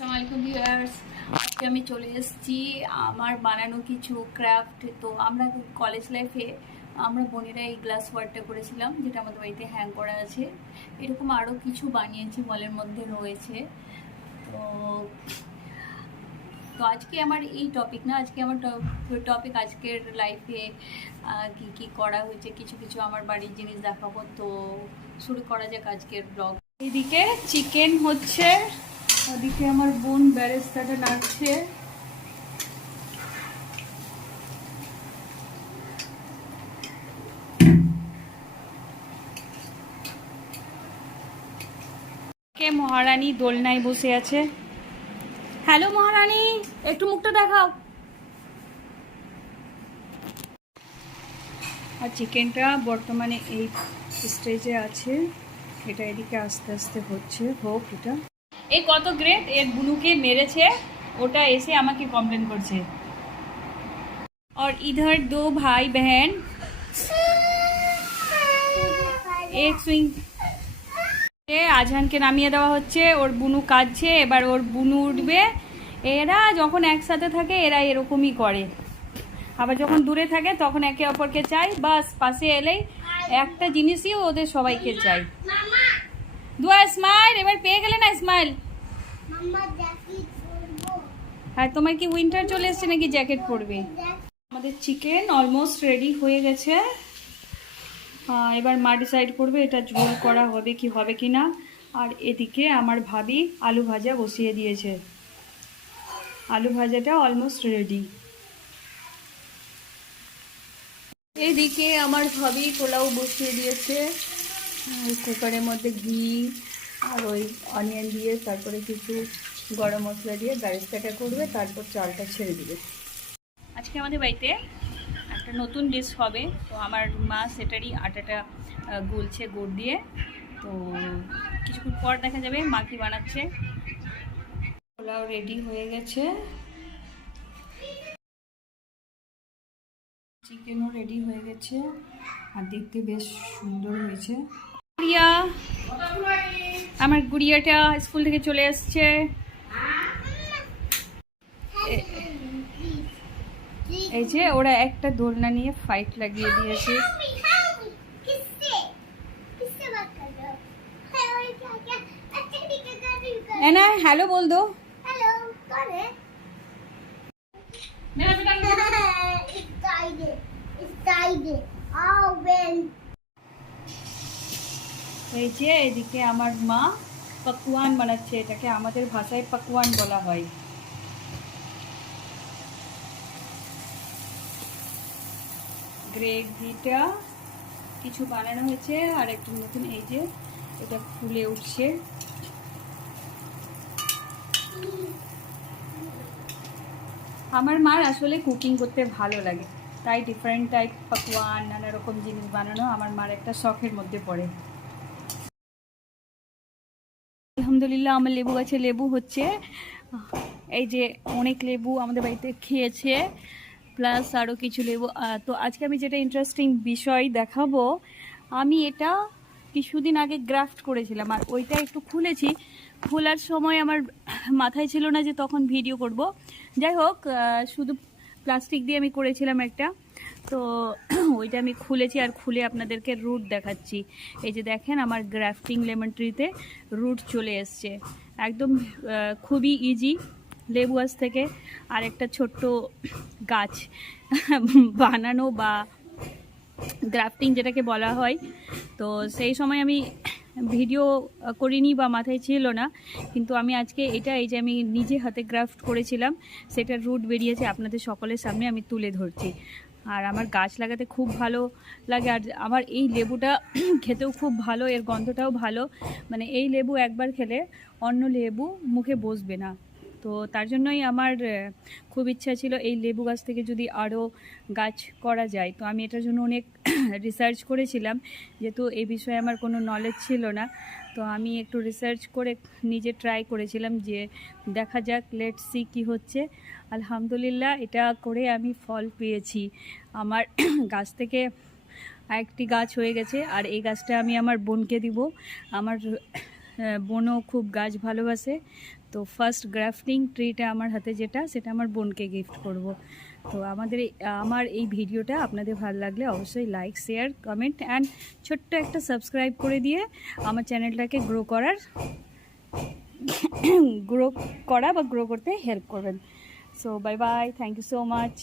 আসসালামু আলাইকুম ভিউয়ার্স, আজকে আমি চলে এসেছি আমার বানানো কিছু ক্রাফট। তো আমরা কলেজ লাইফে আমরা বোনেরা এই গ্লাস ওয়ারটা করেছিলাম, যেটা আমাদের বাড়িতে হ্যাং করা আছে। এরকম আরও কিছু বানিয়েছি, মলের মধ্যে রয়েছে। তো তো আজকে আমার এই টপিক না, আজকে আমার টপিক আজকের লাইফে কি কি করা হয়েছে, কিছু কিছু আমার বাড়ির জিনিস দেখাবো। তো শুরু করা যাক আজকের ব্লগ। এইদিকে চিকেন হচ্ছে, ওদিকে আমার বোন বেরেস্তাটা নাড়ছে। মহারানী দোলনায় বসে আছে। হ্যালো মহারানী, একটু মুখটা দেখাও। আর চিকেনটা বর্তমানে এই স্টেজে আছে, এটা এদিকে আস্তে আস্তে হচ্ছে, হোক এটা। এই কত গ্রেট, এর বুনুকে মেরেছে, ওটা এসে আমাকে কমপ্লেন করছে। और इधर दो भाई बहन एक সুইং আজহানকে নামিয়ে দেওয়া হচ্ছে, ওর বুনু কাঁদছে, এবার ওর বুনু উঠবে। এরা যখন একসাথে থাকে এরা এরকমই করে, আবার যখন দূরে থাকে তখন একে অপরকে চাই, বাস পাশে এলেই একটা জিনিসই ওদের সবাইকে চাই। দুয়া স্মাইল, এবার পেয়ে গেলে না স্মাইল। হ্যাঁ, তোমার কি উইন্টার চলে এসছে নাকি জ্যাকেট পরবে? আমাদের চিকেন অলমোস্ট রেডি হয়ে গেছে। এবার মা ডিসাইড করবে এটা ঝোল করা হবে কি হবে কি না। আর এদিকে আমার ভাবি আলু ভাজা বসিয়ে দিয়েছে, আলু ভাজাটা অলমোস্ট রেডি। এদিকে আমার ভাবি পোলাও বসিয়ে দিয়েছে, কুকারের মধ্যে ঘি আর ওই অনিয়ন দিয়ে, তারপরে কিছু গরম মশলা দিয়ে বেরেস্তাটা করবে, তারপর চালটা ছেড়ে দিবে। আজকে আমাদের বাড়িতে একটা নতুন ডিশ হবে, তো আমার মা সেটারই আটাটা গুলছে গুড় দিয়ে। তো কিছুক্ষণ পর দেখা যাবে মা কি বানাচ্ছে। পোলাও রেডি হয়ে গেছে, চিকেনও রেডি হয়ে গেছে, আর দেখতে বেশ সুন্দর হয়েছে। গুড়িয়া, আমার গুড়িয়াটা স্কুল থেকে চলে এসছে। এই যে ওরা একটা দোলনা নিয়ে ফাইট লাগিয়ে দিয়েছে। না হ্যালো বল দো। এই যে এদিকে আমার মা পাকওয়ান বানাচ্ছে, এটাকে আমাদের ভাষায় পাকওয়ান বলা হয়। গ্রেভিটা কিছু বানানো হয়েছে আর একটু নতুন, এই যে এটা ফুলে উঠছে। আমার মার আসলে কুকিং করতে ভালো লাগে, তাই ডিফারেন্ট টাইপ পাকওয়ান, নানা রকম জিনিস বানানো আমার মার একটা শখের মধ্যে পড়ে। আলহামদুলিল্লাহ আমার লেবু গাছে লেবু হচ্ছে, এই যে অনেক লেবু আমাদের বাড়িতে খেয়েছে, প্লাস আরও কিছু লেবু। তো আজকে আমি যেটা ইন্টারেস্টিং বিষয় দেখাবো, আমি এটা কিছুদিন আগে গ্রাফট করেছিলাম, আর ওইটা একটু খুলেছি। খোলার সময় আমার মাথায় ছিল না যে তখন ভিডিও করব। যাই হোক, শুধু প্লাস্টিক দিয়ে আমি করেছিলাম একটা, তো ওইটা আমি খুলেছি, আর খুলে আপনাদেরকে রুট দেখাচ্ছি। এই যে দেখেন আমার গ্রাফটিং লেমন ট্রিতে রুট চলে এসছে, একদম খুবই ইজি লেবু গাছ থেকে আর একটা ছোট্ট গাছ বানানো বা গ্রাফটিং যেটাকে বলা হয়। তো সেই সময় আমি ভিডিও করিনি বা মাথায় ছিল না, কিন্তু আমি আজকে এটা, এই যে আমি নিজে হাতে গ্রাফট করেছিলাম, সেটার রুট বেরিয়েছে, আপনাদের সকলের সামনে আমি তুলে ধরছি। আর আমার গাছ লাগাতে খুব ভালো লাগে, আর আমার এই লেবুটা খেতেও খুব ভালো, এর গন্ধটাও ভালো। মানে এই লেবু একবার খেলে অন্য লেবু মুখে বসবে না। তো তার জন্যই আমার খুব ইচ্ছা ছিল এই লেবু গাছ থেকে যদি আরও গাছ করা যায়। তো আমি এটার জন্য অনেক রিসার্চ করেছিলাম, যেহেতু এই বিষয়ে আমার কোনো নলেজ ছিল না। তো আমি একটু রিসার্চ করে নিজে ট্রাই করেছিলাম যে দেখা যাক, লেটস সি কী হচ্ছে। আলহামদুলিল্লাহ এটা করে আমি ফল পেয়েছি। আমার গাছ থেকে একটি গাছ হয়ে গেছে, আর এই গাছটা আমি আমার বোনকে দিব। আমার বোনও খুব গাছ ভালোবাসে, তো ফার্স্ট গ্রাফটিং ট্রিটা আমার হাতে যেটা, সেটা আমার বোনকে গিফট করব। তো আমার এই ভিডিওটা আপনাদের ভালো লাগলে অবশ্যই লাইক, শেয়ার, কমেন্ট অ্যান্ড ছোট্ট একটা সাবস্ক্রাইব করে দিয়ে আমার চ্যানেলটাকে গ্রো করা বা গ্রো করতে হেল্প করবেন। So bye bye, thank you so much.